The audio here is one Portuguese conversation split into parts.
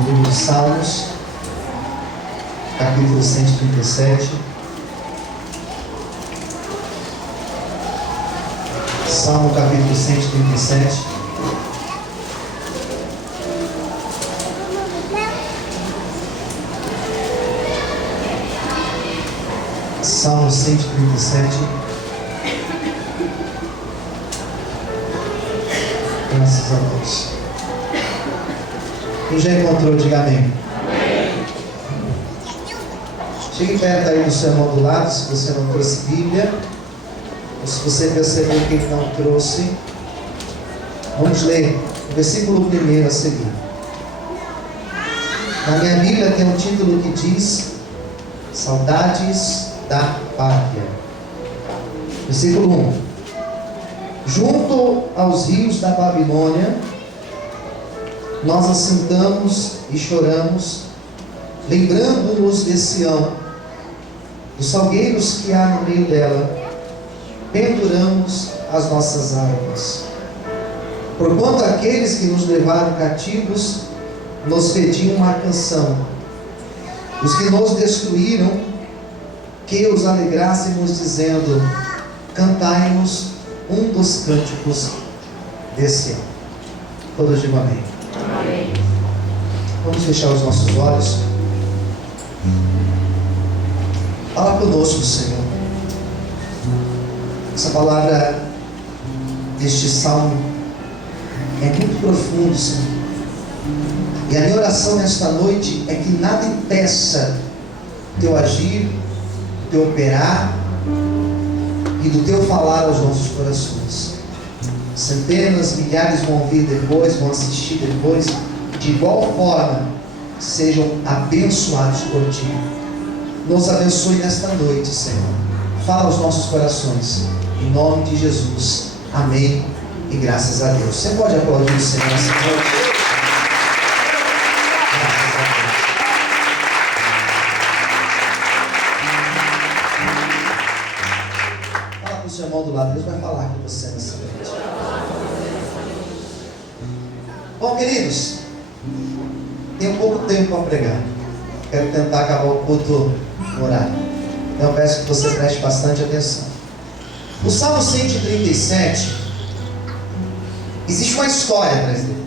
no livro de Salmos, capítulo 137. Salmo capítulo 137. Salmo 137. Graças a Deus. Quem já encontrou, diga amém. Chegue perto aí do seu irmão do lado, se você não trouxe Bíblia, ou se você percebeu que ele não trouxe. Vamos ler o versículo 1 a seguir. Na minha Bíblia tem um título que diz: Saudades da Pátria. Versículo 1. Junto aos rios da Babilônia, nós assentamos e choramos, lembrando-nos de Sião, dos salgueiros que há no meio dela, penduramos as nossas harpas. Porquanto aqueles que nos levaram cativos nos pediam uma canção, os que nos destruíram, que os alegrássemos, dizendo: cantai-nos um dos cânticos desse ano. Todos digam amém. Amém. Vamos fechar os nossos olhos. Fala conosco, Senhor. Essa palavra deste salmo é muito profundo, Senhor. E a minha oração nesta noite é que nada impeça o teu agir, o teu operar e do teu falar aos nossos corações. Centenas, milhares vão ouvir depois, vão assistir depois, de igual forma sejam abençoados por ti. Nos abençoe nesta noite, Senhor. Fala aos nossos corações, em nome de Jesus. Amém e graças a Deus. Você pode aplaudir o Senhor nessa noite? Seu irmão do lado, Deus vai falar com você nessa noite. Bom, queridos, tenho pouco tempo para pregar. Quero tentar acabar o culto no horário. Então eu peço que você preste bastante atenção. O Salmo 137, existe uma história atrás dele.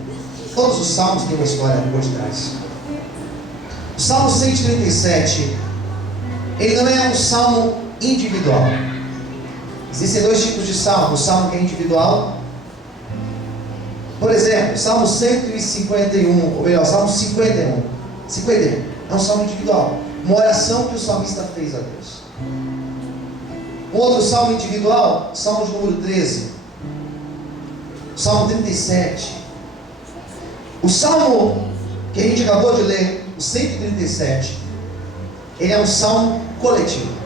Todos os salmos têm uma história por trás. O Salmo 137, ele não é um salmo individual. Existem dois tipos de salmo. O salmo que é individual, por exemplo, Salmo 151, ou melhor, Salmo 51 é um salmo individual, uma oração que o salmista fez a Deus. Um outro salmo individual, Salmo de número 13, Salmo 37. O salmo que a gente acabou de ler, o 137, ele é um salmo coletivo.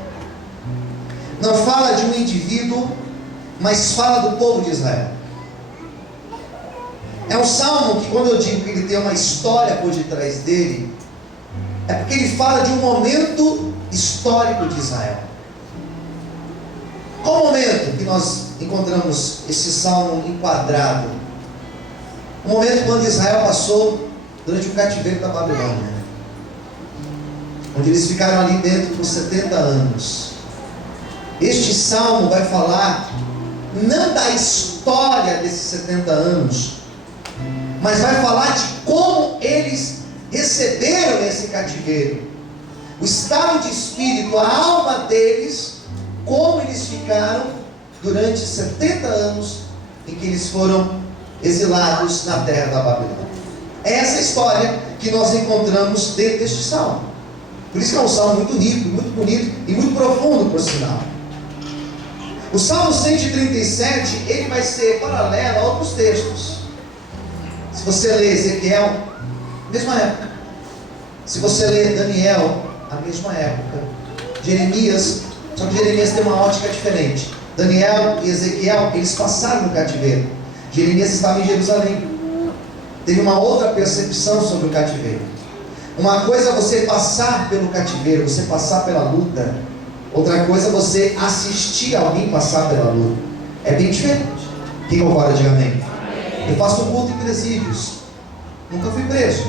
Não fala de um indivíduo, mas fala do povo de Israel. É um salmo que, quando eu digo que ele tem uma história por detrás dele, é porque ele fala de um momento histórico de Israel. Qual o momento que nós encontramos esse salmo enquadrado? O momento quando Israel passou durante o cativeiro da Babilônia, onde eles ficaram ali dentro por 70 anos. Este salmo vai falar não da história desses 70 anos, mas vai falar de como eles receberam esse cativeiro, o estado de espírito, a alma deles, como eles ficaram durante 70 anos em que eles foram exilados na terra da Babilônia. É essa história que nós encontramos dentro deste salmo. Por isso que é um salmo muito rico, muito bonito e muito profundo, por sinal. O Salmo 137, ele vai ser paralelo a outros textos. Se você ler Ezequiel, mesma época. Se você ler Daniel, a mesma época. Jeremias, só que Jeremias tem uma ótica diferente. Daniel e Ezequiel, eles passaram no cativeiro. Jeremias estava em Jerusalém. Teve uma outra percepção sobre o cativeiro. Uma coisa é você passar pelo cativeiro, você passar pela luta. Outra coisa é você assistir alguém passar pela luta. É bem diferente. Quem concorda, diga amém. Eu faço um culto em presídios. Nunca fui preso.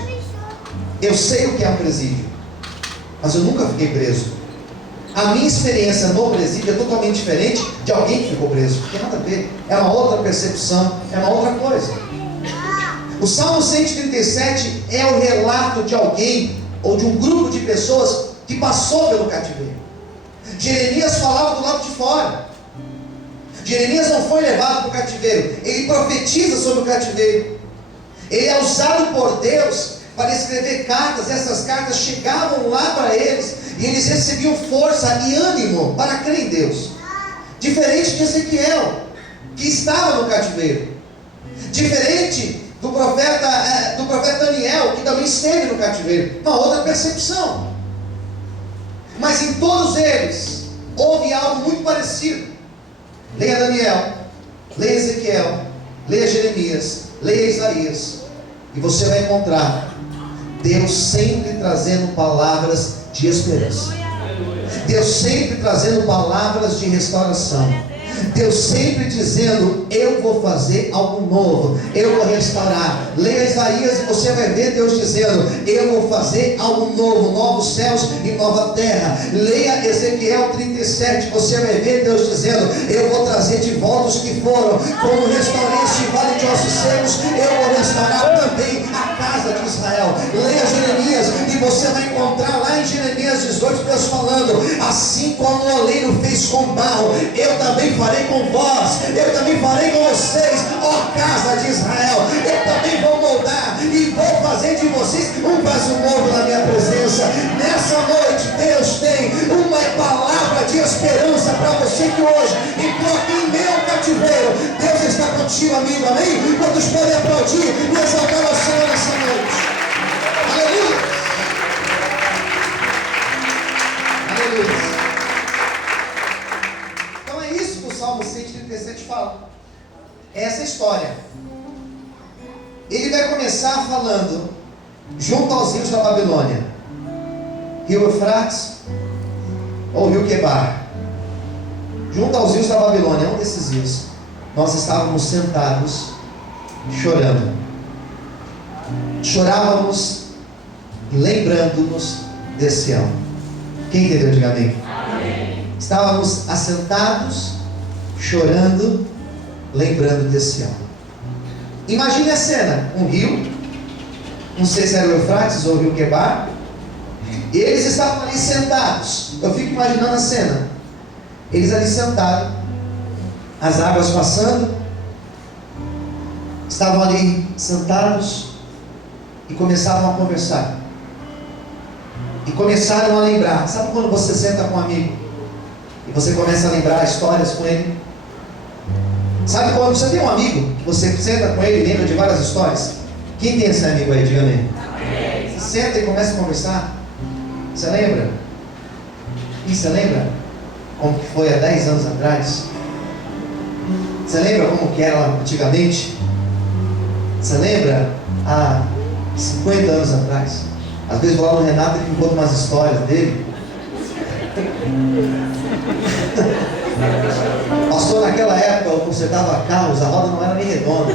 Eu sei o que é um presídio, mas eu nunca fiquei preso. A minha experiência no presídio é totalmente diferente de alguém que ficou preso. Não tem nada a ver. É uma outra percepção, é uma outra coisa. O Salmo 137 é o relato de alguém ou de um grupo de pessoas que passou pelo cativeiro. Jeremias falava do lado de fora. Jeremias não foi levado para o cativeiro. Ele profetiza sobre o cativeiro. Ele é usado por Deus para escrever cartas. Essas cartas chegavam lá para eles e eles recebiam força e ânimo para crer em Deus. Diferente de Ezequiel, que estava no cativeiro. Diferente do profeta Daniel, que também esteve no cativeiro. Uma outra percepção. Mas em todos eles houve algo muito parecido. Leia Daniel, leia Ezequiel, leia Jeremias, leia Isaías, e você vai encontrar Deus sempre trazendo palavras de esperança, Deus sempre trazendo palavras de restauração, Deus sempre dizendo: eu vou fazer algo novo, eu vou restaurar. Leia Isaías e você vai ver Deus dizendo: eu vou fazer algo novo, novos céus e nova terra. Leia Ezequiel 37, você vai ver Deus dizendo: eu vou trazer de volta os que foram, como restaurei este vale de ossos secos, eu vou restaurar também a casa de Israel. Leia Jeremias e você vai encontrar lá em Jeremias 18 Deus falando: assim como o oleiro fez com barro, eu também farei com vós, eu também farei com vocês, ó casa de Israel. Eu também vou moldar e vou fazer de vocês um vaso novo na minha presença. Nessa noite Deus tem uma palavra de esperança para você que hoje entrou aqui em meu cativeiro. Deus está contigo, amigo, amém? Quantos podem aplaudir e exaltar o Senhor nessa noite? Aleluia! Aleluia! Então é isso que o Salmo 137 fala. É essa história. Ele vai começar falando junto aos rios da Babilônia, Rio Eufrates ou Rio Quebar. Junto aos rios da Babilônia, um desses rios, nós estávamos sentados chorando. Chorávamos lembrando-nos desse ano. Quem entendeu? Diga amém. Amém. Estávamos assentados chorando, lembrando desse ano. Imagine a cena: um rio, não sei se era o Eufrates ou o Rio Quebar, e eles estavam ali sentados. Eu fico imaginando a cena, eles ali sentados, as águas passando, estavam ali sentados e começavam a conversar, e começaram a lembrar. Sabe quando você senta com um amigo e você começa a lembrar histórias com ele? Sabe quando você tem um amigo que você senta com ele e lembra de várias histórias? Quem tem esse amigo aí? Diga amém. Você senta e começa a conversar. Você lembra? E você lembra como que foi há 10 anos atrás? Você lembra como que era antigamente? Você lembra há 50 anos atrás? Às vezes vou lá no Renato e me conta umas histórias dele. Pastor, naquela época eu consertava carros, a roda não era nem redonda.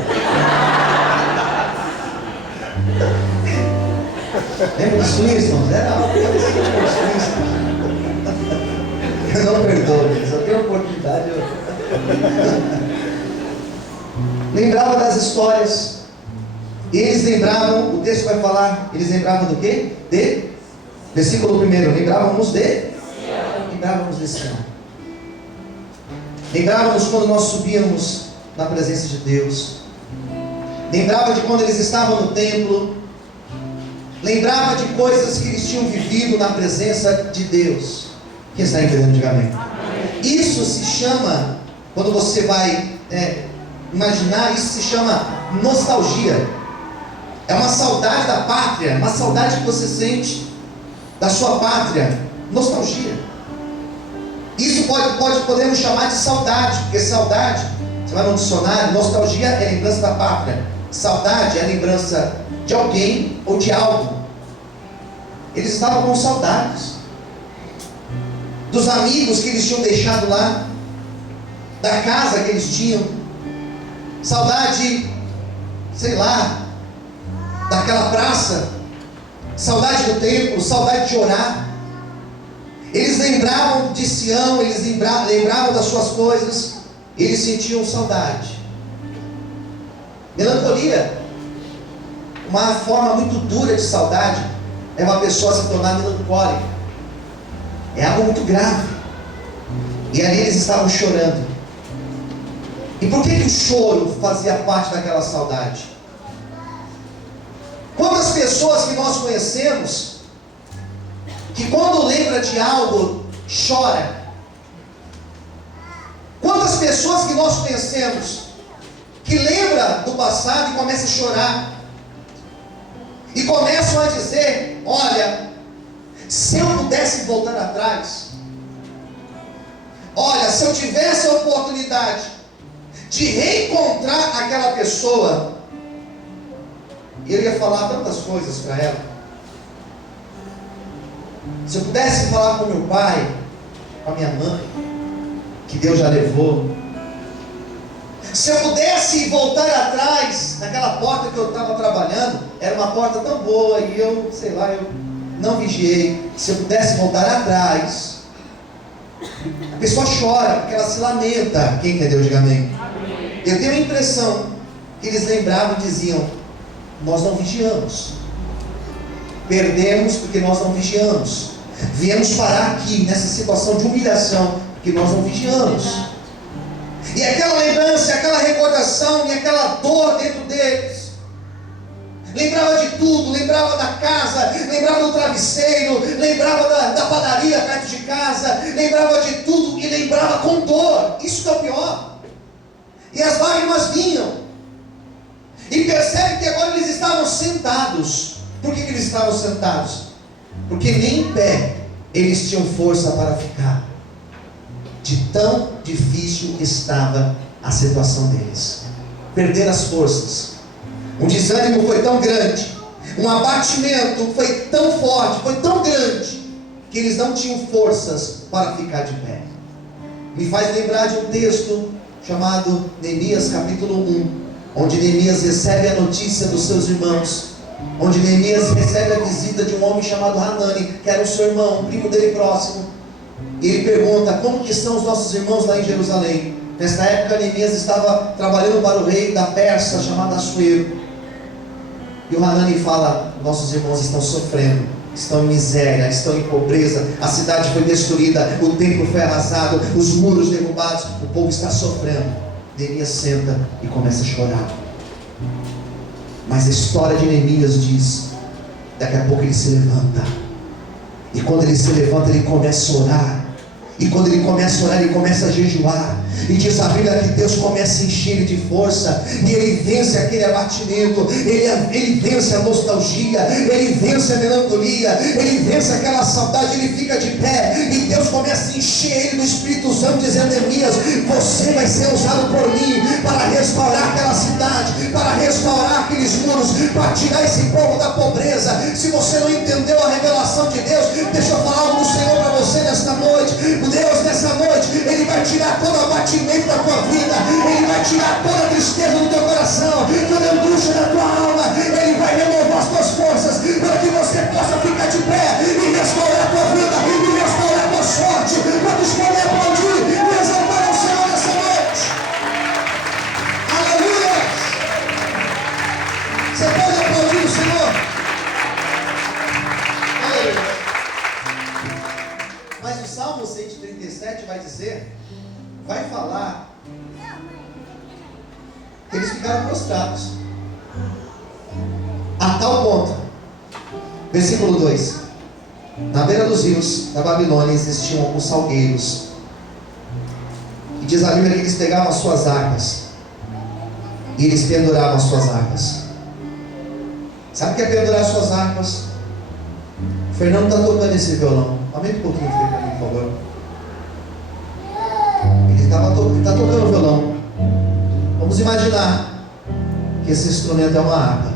Lembra dos Flintstones? Era algo parecido com os Flintstones. Eu não perdoo, se eu tenho oportunidade eu... Lembrava das histórias. Eles lembravam, o texto vai falar, eles lembravam do quê? Versículo 1, lembrávamos desse ano. Lembrávamos quando nós subíamos na presença de Deus. Lembrava de quando eles estavam no templo. Lembrava de coisas que eles tinham vivido na presença de Deus. Quem está entendendo? Diga amém. Isso se chama, quando você vai imaginar, isso se chama nostalgia. É uma saudade da pátria, uma saudade que você sente da sua pátria. Nostalgia. Isso podemos chamar de saudade, porque saudade, você vai no dicionário, nostalgia é lembrança da pátria, saudade é lembrança de alguém ou de algo. Eles estavam com saudades dos amigos que eles tinham deixado lá, da casa que eles tinham, saudade, sei lá, daquela praça saudade do templo, saudade de orar. Eles lembravam de Sião, eles lembravam das suas coisas, eles sentiam saudade. Melancolia, uma forma muito dura de saudade, é uma pessoa se tornar melancólica. É algo muito grave. E ali eles estavam chorando. E por que o choro fazia parte daquela saudade? Quantas pessoas que nós conhecemos, que quando lembra de algo, chora? Quantas pessoas que nós conhecemos, que lembra do passado e começa a chorar? E começam a dizer: olha, se eu pudesse voltar atrás, olha, se eu tivesse a oportunidade de reencontrar aquela pessoa, eu ia falar tantas coisas para ela. Se eu pudesse falar com meu pai, com a minha mãe, que Deus já levou. Se eu pudesse voltar atrás naquela porta que eu estava trabalhando, era uma porta tão boa e eu, sei lá, eu não vigiei. Se eu pudesse voltar atrás, a pessoa chora, porque ela se lamenta. Quem quer Deus, diga amém. Eu tenho a impressão que eles lembravam e diziam: nós não vigiamos, perdemos porque nós não vigiamos, viemos parar aqui nessa situação de humilhação porque nós não vigiamos. E aquela lembrança, aquela recordação e aquela dor dentro deles, lembrava de tudo, lembrava da casa, lembrava do travesseiro, lembrava da padaria perto de casa, lembrava de tudo e lembrava com dor. Isso que é o pior. E as lágrimas vinham. E percebe que agora eles estavam sentados. Por que eles estavam sentados? Porque nem em pé eles tinham força para ficar. De tão difícil estava a situação deles. Perderam as forças. O desânimo foi tão grande, um abatimento foi tão forte, foi tão grande, que eles não tinham forças para ficar de pé. Me faz lembrar de um texto chamado Neemias capítulo 1, onde Neemias recebe a notícia dos seus irmãos, onde Neemias recebe a visita de um homem chamado Hanani, que era o seu irmão, um primo dele próximo. E ele pergunta: como que estão os nossos irmãos lá em Jerusalém? Nesta época Neemias estava trabalhando para o rei da Pérsia, chamado Assuero. E o Hanani fala: nossos irmãos estão sofrendo, estão em miséria, estão em pobreza, a cidade foi destruída, o templo foi arrasado, os muros derrubados, o povo está sofrendo. Neemias senta e começa a chorar. Mas a história de Neemias diz: daqui a pouco ele se levanta, e quando ele se levanta ele começa a orar. E quando ele começa a orar, ele começa a jejuar. E diz a Bíblia que Deus começa a encher ele de força. E ele vence aquele abatimento. Ele vence a nostalgia. Ele vence a melancolia. Ele vence aquela saudade. Ele fica de pé. E Deus começa a encher ele do Espírito Santo, dizendo: Neemias, você vai ser usado por mim para restaurar aquela cidade, para restaurar aqueles muros, para tirar esse povo da pobreza. Se você não entendeu a revelação de Deus, deixa eu falar algo do Senhor para você nesta noite. Deus nessa noite, Ele vai tirar todo o abatimento da tua vida, Ele vai tirar toda a tristeza do teu coração, toda a angústia da tua alma. Ele vai renovar as tuas forças, para que você possa ficar de pé e restaurar a tua vida, e restaurar a tua sorte. Quando escolher aplaudir e exaltar o Senhor nessa noite. Aleluia! Você pode aplaudir o Senhor? Aleluia! Mas o Salmo 137 vai dizer, vai falar, que eles ficaram prostrados, a tal ponto, versículo 2: na beira dos rios da Babilônia existiam alguns salgueiros, e diz a Bíblia que eles pegavam as suas harpas, e eles penduravam as suas harpas. Sabe o que é pendurar as suas harpas? O Fernando está tocando esse violão. Aumenta um pouquinho, por favor. Ele está tocando o violão. Vamos imaginar que esse instrumento é uma harpa.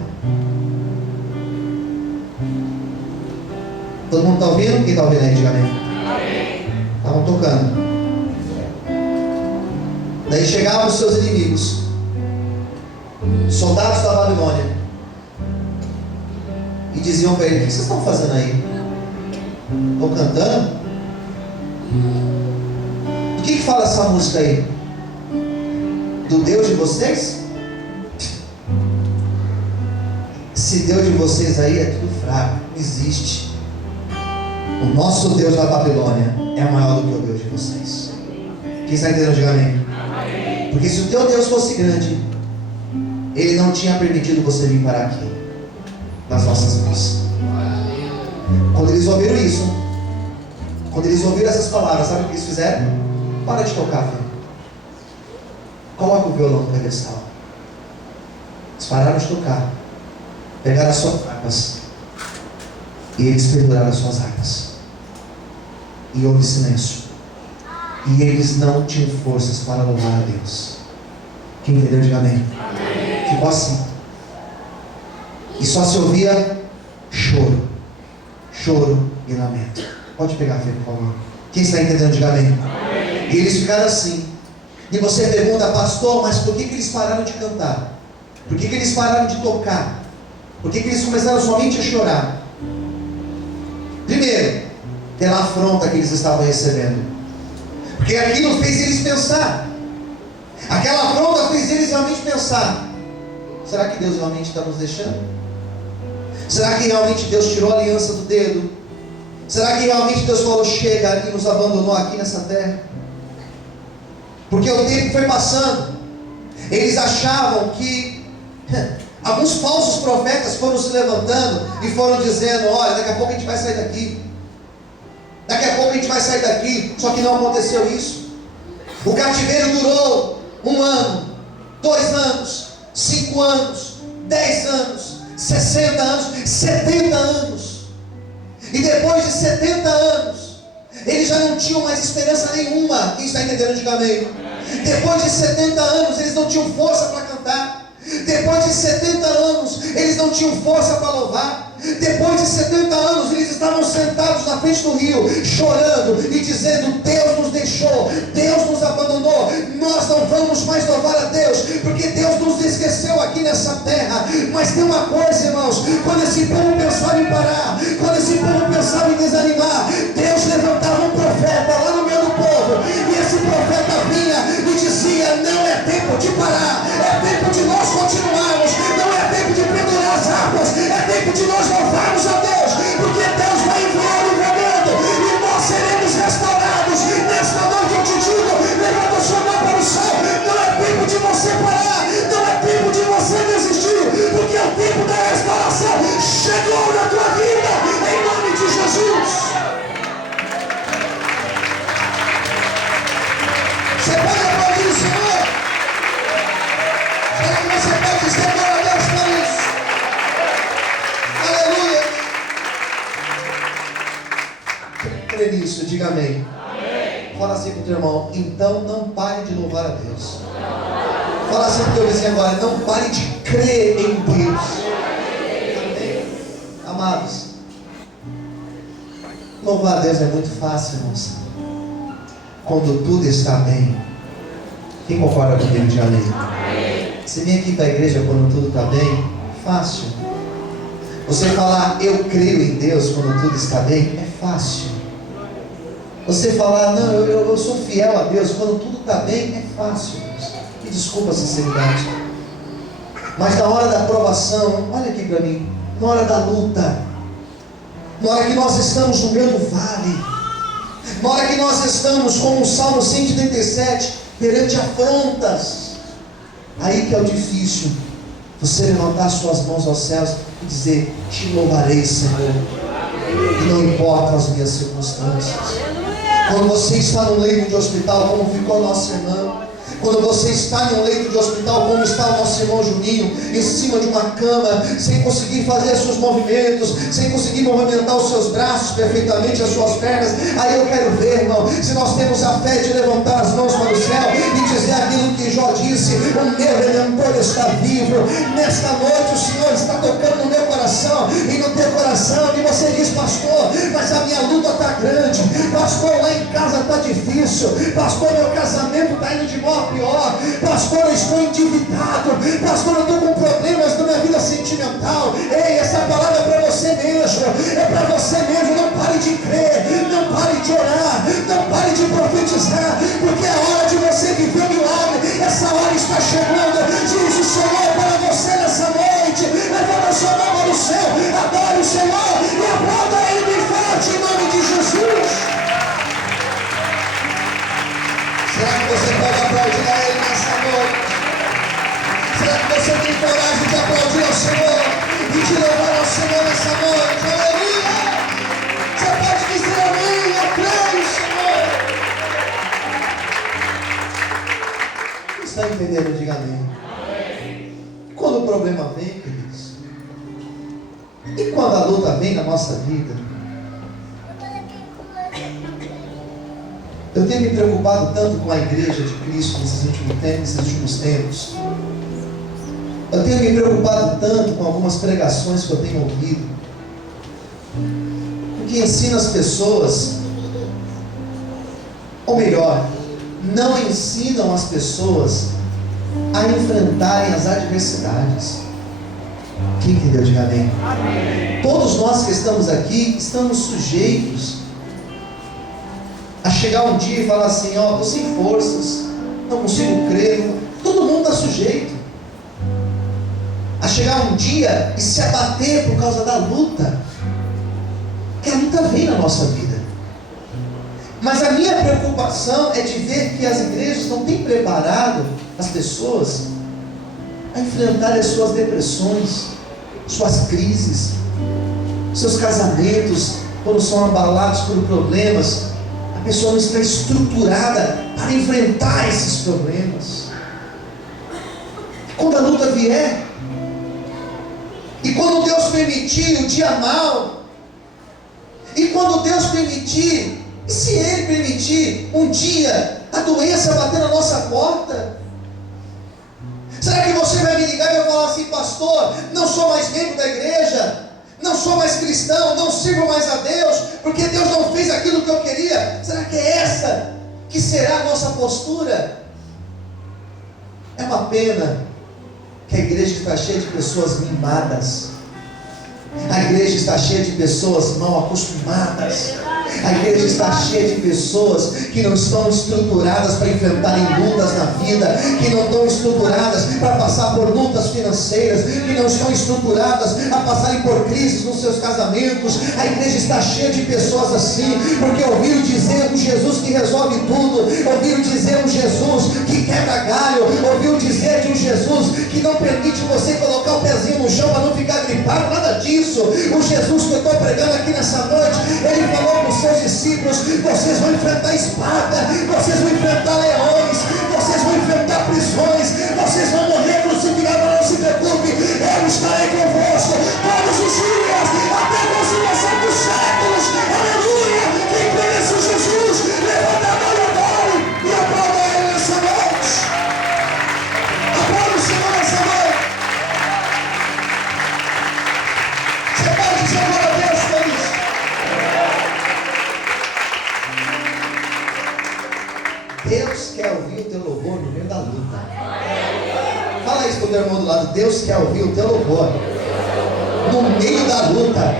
Todo mundo está ouvindo? Quem está ouvindo aí, diga amém. Estavam tocando. Daí chegavam os seus inimigos, soldados da Babilônia, e diziam para ele: o que vocês estão fazendo aí? Estou cantando? Do que fala essa música aí? Do Deus de vocês? Esse Deus de vocês aí é tudo fraco, não existe. O nosso Deus da Babilônia é maior do que o Deus de vocês. Quem está entendendo? Diga amém. Porque se o teu Deus fosse grande, Ele não tinha permitido você vir parar aqui, nas nossas mãos. Quando eles ouviram isso, quando eles ouviram essas palavras, sabe o que eles fizeram? Para de tocar, filho. Coloca o violão no pedestal. Eles pararam de tocar, pegaram as suas harpas e eles penduraram as suas harpas. E houve silêncio. E eles não tinham forças para louvar a Deus. Quem entendeu, diga amém. Ficou assim. E só se ouvia choro, choro e lamento. Pode pegar, filho, por favor. Quem está entendendo, diga amém. E eles ficaram assim. E você pergunta: pastor, mas por que eles pararam de cantar? Por que eles pararam de tocar? Por que eles começaram somente a chorar? Primeiro, pela afronta que eles estavam recebendo. Porque aquilo fez eles pensar. Aquela afronta fez eles realmente pensar: será que Deus realmente está nos deixando? Será que realmente Deus tirou a aliança do dedo? Será que realmente Deus falou: chega, e nos abandonou aqui nessa terra? Porque o tempo foi passando. Eles achavam que alguns falsos profetas foram se levantando e foram dizendo: olha, daqui a pouco a gente vai sair daqui. Daqui a pouco a gente vai sair daqui. Só que não aconteceu isso. O cativeiro durou 1 ano, 2 anos, 5 anos, 10 anos, 60 anos, 70 anos. E depois de 70 anos, eles já não tinham mais esperança nenhuma. Quem está entendendo, diga amém. Depois de 70 anos, eles não tinham força para cantar. Depois de 70 anos, eles não tinham força para louvar. Depois de 70 anos, eles estavam sentados na frente do rio, chorando e dizendo: Deus nos deixou, Deus nos abandonou, nós não vamos mais louvar a Deus, porque Deus nos esqueceu aqui nessa terra. Mas tem uma coisa, irmãos: quando esse povo pensava em parar, quando esse povo pensava em desanimar, Deus levantava um profeta lá no meio do povo, e esse profeta vinha e dizia: não é tempo de parar, é tempo de nós continuarmos, não é tempo de pendurar as harpas, é tempo de nós louvarmos a Deus, porque Deus vai enviar o livramento e nós seremos restaurados. Nesta noite eu te digo: levanta a sua mão para o céu. Não é tempo de você parar, não é tempo de você desistir, porque o tempo da restauração chegou na tua vida, em nome de Jesus. Você pode aplaudir o Senhor? Será que você pode dizer glória a Deus por isso? Aleluia. Crê nisso, diga amém. Fala assim para o teu irmão: então não pare de louvar a Deus. Fala assim para o teu vizinho agora: não pare de crer em Deus. Amém. Amados, louvar a Deus é muito fácil, irmãos, quando tudo está bem. Quem concorda comigo, diga amém. Você vem aqui para a igreja quando tudo está bem? Fácil. Você falar eu creio em Deus quando tudo está bem? É fácil. Você falar não, eu sou fiel a Deus quando tudo está bem? É fácil. Me desculpa a sinceridade. Mas na hora da provação, olha aqui para mim, na hora da luta, na hora que nós estamos no meio do vale, na hora que nós estamos, como o Salmo 137, perante afrontas, aí que é o difícil. Você levantar suas mãos aos céus e dizer: te louvarei, Senhor, e não importam as minhas circunstâncias. Quando você está no leito de hospital, como ficou nosso irmão, quando você está em um leito de hospital, como está o nosso irmão Juninho, em cima de uma cama, sem conseguir fazer seus movimentos, sem conseguir movimentar os seus braços perfeitamente, as suas pernas, aí eu quero ver, irmão, se nós temos a fé de levantar as mãos para o céu e dizer aquilo que Jó disse: o meu Redentor está vivo. Nesta noite o Senhor está tocando no meu coração e no teu coração, e você diz: pastor, mas a minha luta está grande, pastor, Pastor, lá em casa está difícil. Pastor, meu casamento está indo de mal a pior. Pastor, eu estou endividado. Pastor, eu estou com problemas na minha vida sentimental. Ei, essa palavra é para você mesmo. É para você mesmo. Não pare de crer. Não pare de orar. Não pare de profetizar. Porque é hora de você viver o milagre. Essa hora está chegando. Diz o Senhor para você nessa noite. Levanta a sua mão para o céu. Adore o Senhor e aplauda Ele bem forte em nome de Jesus. Será que você pode aplaudir a Ele nessa noite? Será que você tem coragem de aplaudir ao Senhor e de louvar ao Senhor nessa noite? Aleluia! Você pode dizer amém, eu creio, Senhor. Está entendendo? Diga amém. Quando o problema vem, queridos, e quando a luta vem na nossa vida, eu tenho me preocupado tanto com a igreja de Cristo nesses últimos tempos. Eu tenho me preocupado tanto com algumas pregações que eu tenho ouvido, que ensina as pessoas, ou melhor, não ensinam as pessoas a enfrentarem as adversidades. Quem entendeu? Diga amém. Amém. Todos nós que estamos aqui estamos sujeitos a chegar um dia e falar assim: ó, estou sem forças, não consigo crer. Todo mundo está sujeito a chegar um dia e se abater por causa da luta, que a luta vem na nossa vida. Mas a minha preocupação é de ver que as igrejas não têm preparado as pessoas a enfrentar as suas depressões, suas crises, seus casamentos, quando são abalados por problemas. A pessoa não está estruturada para enfrentar esses problemas. Quando a luta vier, e quando Deus permitir o dia mau, e quando Deus permitir, e se Ele permitir um dia a doença bater na nossa porta, será que você vai me ligar e vai falar assim: pastor, não sou mais membro da igreja, não sou mais cristão, não sirvo mais a Deus, porque Deus não fez aquilo que eu queria? Será que é essa que será a nossa postura? É uma pena que a igreja está cheia de pessoas mimadas. A igreja está cheia de pessoas mal acostumadas. A igreja está cheia de pessoas que não estão estruturadas para enfrentarem lutas na vida, que não estão estruturadas para passar por lutas financeiras, que não estão estruturadas a passarem por crises nos seus casamentos. A igreja está cheia de pessoas assim, porque ouviram dizer um Jesus que resolve tudo, ouviram dizer um Jesus que quebra galho, ouviram dizer de um Jesus que não permite você colocar o pezinho no chão para não ficar gripado, nada disso. O Jesus que eu estou pregando aqui nessa noite, Ele falou para os seus discípulos: vocês vão enfrentar espada, vocês vão enfrentar leões, vocês vão enfrentar prisões, vocês vão morrer crucificados, mas não se preocupe, eu estarei convosco todos os dias, até a consumação dos séculos. Aleluia! Quem conhece o Jesus, levanta a mão e adore, e aplauda Ele nessa noite. Aplauda o Senhor nessa noite. Você pode dizer glória a Deus por isso? Deus quer ouvir o teu louvor no meio da luta. Fala isso para o teu irmão do lado: Deus quer ouvir o teu louvor no meio da luta.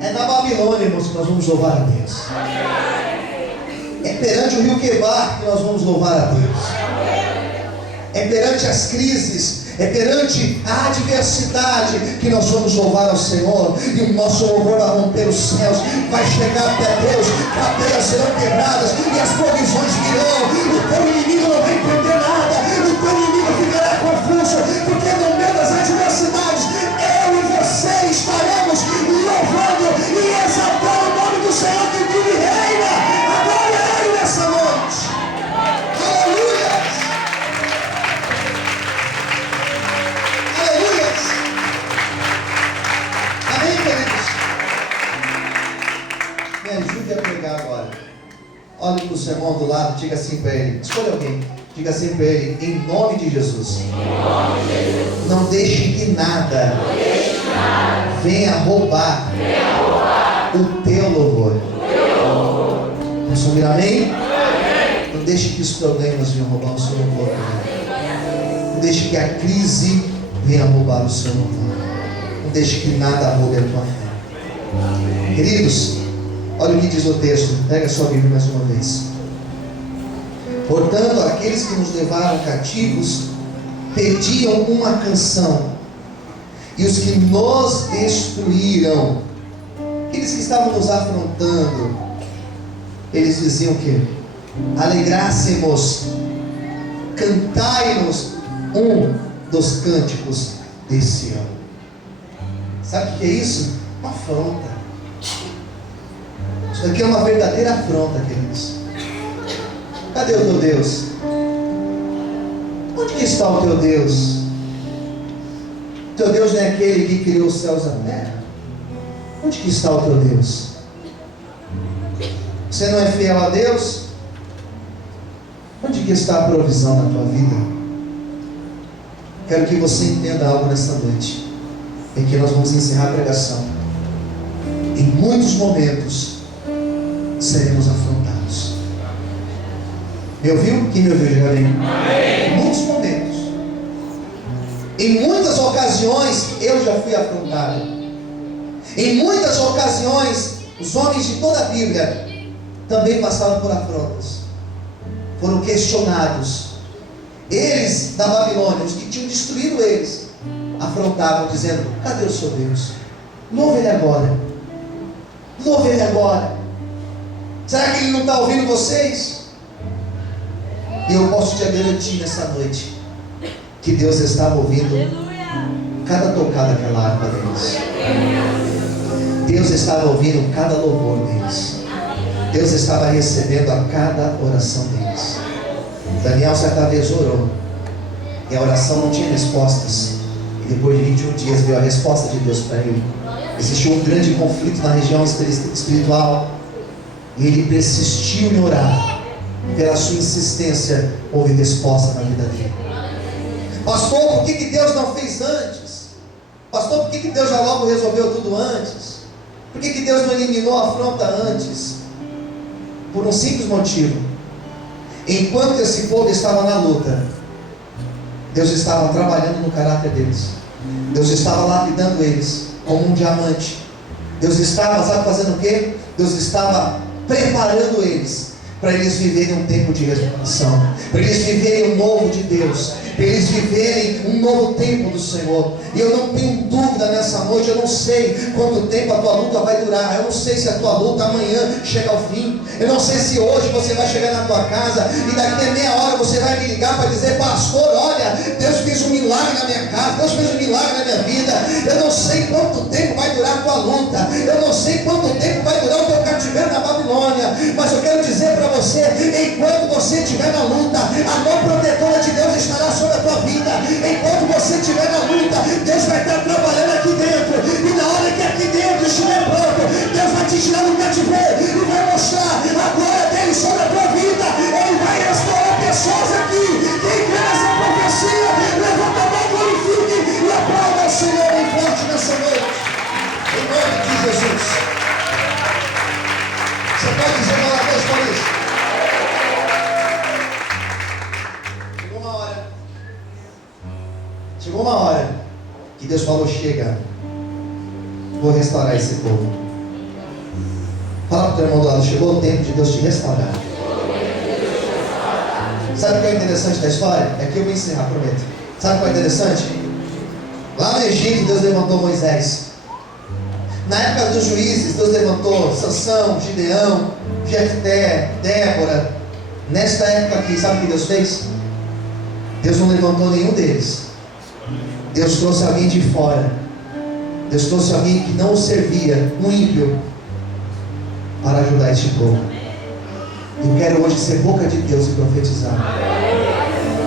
É na Babilônia, irmãos, que nós vamos louvar a Deus. É perante o rio Quebar que nós vamos louvar a Deus. É perante as crises, é perante a adversidade que nós vamos louvar ao Senhor. E o nosso louvor vai romper os céus, vai chegar até Deus, cadeias serão quebradas e as provisões virão. O teu inimigo não vai entender nada, o teu inimigo ficará confuso, porque no meio das adversidades eu e você estaremos louvando e exaltando o nome do Senhor que vive e reina. Adore a Ele nessa noite. Aleluia! Amém, queridos? Me ajude a pregar agora. Olhe para o seu irmão do lado, diga assim para ele, escolha alguém, diga assim para ele: em nome de Jesus, não deixe que nada venha roubar o teu louvor. Vamos subir, amém? Não deixe que os problemas venham roubar o seu louvor. Não deixe que a crise venha roubar o seu louvor. Não deixe que nada roube a tua fé. Queridos, olha o que diz o texto. Pega a sua Bíblia mais uma vez. Portanto, aqueles que nos levaram cativos pediam uma canção, e os que nos destruíram, aqueles que estavam nos afrontando, eles diziam que alegrássemos, cantai-nos um dos cânticos desse ano. Sabe o que é isso? Uma afronta. Isso daqui é uma verdadeira afronta, queridos. Cadê o teu Deus? Onde que está o teu Deus? O teu Deus não é aquele que criou os céus e a terra? Onde que está o teu Deus? Você não é fiel a Deus? Onde que está a provisão na tua vida? Quero que você entenda algo nessa noite. É que nós vamos encerrar a pregação. Em muitos momentos seremos afrontados. Me ouviu? Quem me ouviu, diga bem. Em muitos momentos. Em muitas ocasiões eu já fui afrontado. Em muitas ocasiões os homens de toda a Bíblia também passaram por afrontas. Foram questionados. Eles da Babilônia, os que tinham destruído eles, afrontavam dizendo: cadê o seu Deus? Louve Ele agora. Louve Ele agora. Será que Ele não está ouvindo vocês? E eu posso te garantir nessa noite que Deus estava ouvindo cada tocada daquela harpa deles. Deus estava ouvindo cada louvor deles. Deus estava recebendo a cada oração deles. Daniel certa vez orou e a oração não tinha respostas, e depois de 21 dias veio a resposta de Deus para ele. Existiu um grande conflito na região espiritual e ele persistiu em orar. Pela sua insistência houve resposta na vida dele. Pastor, por que Deus não fez antes? Pastor, por que Deus já logo resolveu tudo antes? Por que Deus não eliminou a afronta antes? Por um simples motivo. Enquanto esse povo estava na luta, Deus estava trabalhando no caráter deles. Deus estava lapidando eles como um diamante. Deus estava, sabe, fazendo o quê? Deus estava preparando eles para eles viverem um tempo de resolução, para eles viverem o novo de Deus, para eles viverem um novo tempo do Senhor. E eu não tenho dúvida nessa noite, eu não sei quanto tempo a tua luta vai durar, eu não sei se a tua luta amanhã chega ao fim, eu não sei se hoje você vai chegar na tua casa e daqui a meia hora você vai me ligar para dizer: pastor, olha, Deus fez um milagre na minha casa, Deus fez um milagre na minha vida. Eu não sei quanto tempo vai durar a tua luta, eu não sei quanto tempo vai durar o teu cativeiro na Babilônia, mas eu quero dizer para você, enquanto você estiver na luta, a mão protetora de Deus estará sobre a tua vida. Enquanto você estiver na luta, Deus vai estar trabalhando aqui dentro, e na hora que aqui dentro estiver pronto, Deus vai te tirar do cativeiro e vai mostrar a glória dele sobre a tua vida. Ele vai restaurar pessoas aqui. Quem crê nessa profecia, levanta a mão, glorifique e aplauda ao Senhor bem forte nessa noite, em nome de Jesus. Você pode dizer glória a Deus por isso? Chegou uma hora que Deus falou: chega, vou restaurar esse povo. Fala para o teu irmão do lado: chegou o tempo de Deus te restaurar. Sabe o que é interessante da história? É que eu vou encerrar, prometo. Sabe o que é interessante? Lá no Egito Deus levantou Moisés. Na época dos juízes Deus levantou Sansão, Gideão, Jefté, Débora. Nesta época aqui, sabe o que Deus fez? Deus não levantou nenhum deles. Deus trouxe alguém de fora. Deus trouxe alguém que não o servia, um ímpio, para ajudar este povo. Eu quero hoje ser boca de Deus e profetizar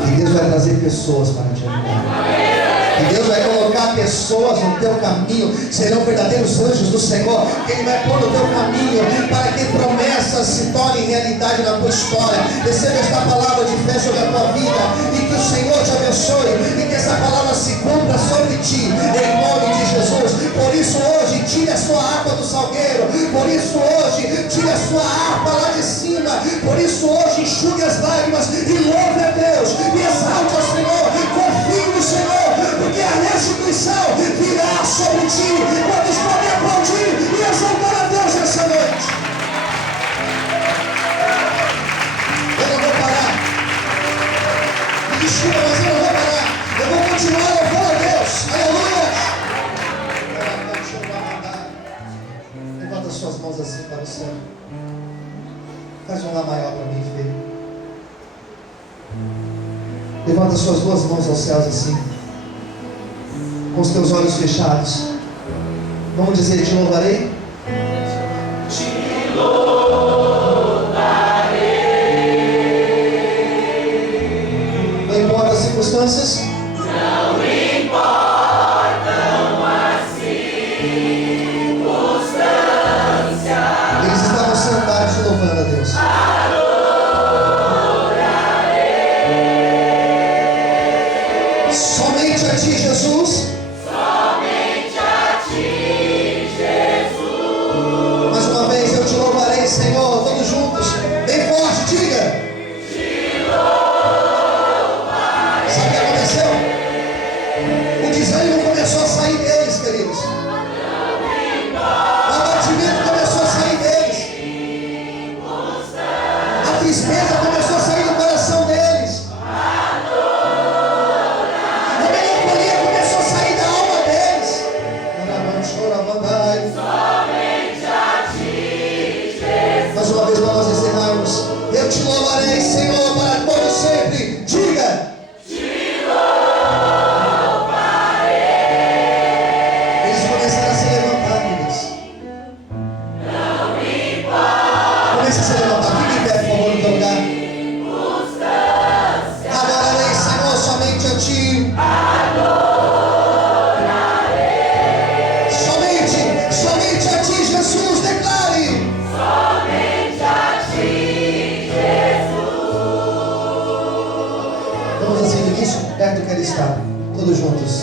que Deus vai trazer pessoas para te ajudar. Que Deus vai colocar pessoas no teu caminho, serão verdadeiros anjos do Senhor, que Ele vai pôr no teu caminho, para que promessas se tornem realidade na tua história. Receba esta palavra de fé sobre a tua vida, e que o Senhor te abençoe, e que essa palavra se cumpra sobre ti, em nome de Jesus. Por isso hoje, tire a sua água do salgueiro, assim para o céu. Faz um lá maior para mim, filho. Levanta suas duas mãos aos céus assim, com os teus olhos fechados. Vamos dizer: te louvarei. Te louvarei. Não importa as circunstâncias. Não importam as circunstâncias. Eles estavam sentados louvando a Deus. Somente a ti, Jesus. Somente a ti, Jesus. Mais uma vez eu te louvarei, Senhor. Todos juntos, bem forte, diga. Te louvarei. Sabe o que aconteceu? O desânimo começou a sair deles, queridos. O abatimento começou a sair deles. A tristeza começou a sair do coração deles. Mais uma vez para nós encerrarmos. Eu te louvarei, Senhor, para todo sempre. Diga. Te louvarei. Eles começaram a se levantar, queridos. Não importa. Comece a se levantar. Fique em pé, por favor, no teu lugar. Adorarei, Senhor, somente a ti. Adorarei. Somente a ti, Jesus. Declare. Somente a ti, Jesus. Vamos assim, do início, perto do que ele está. Todos juntos.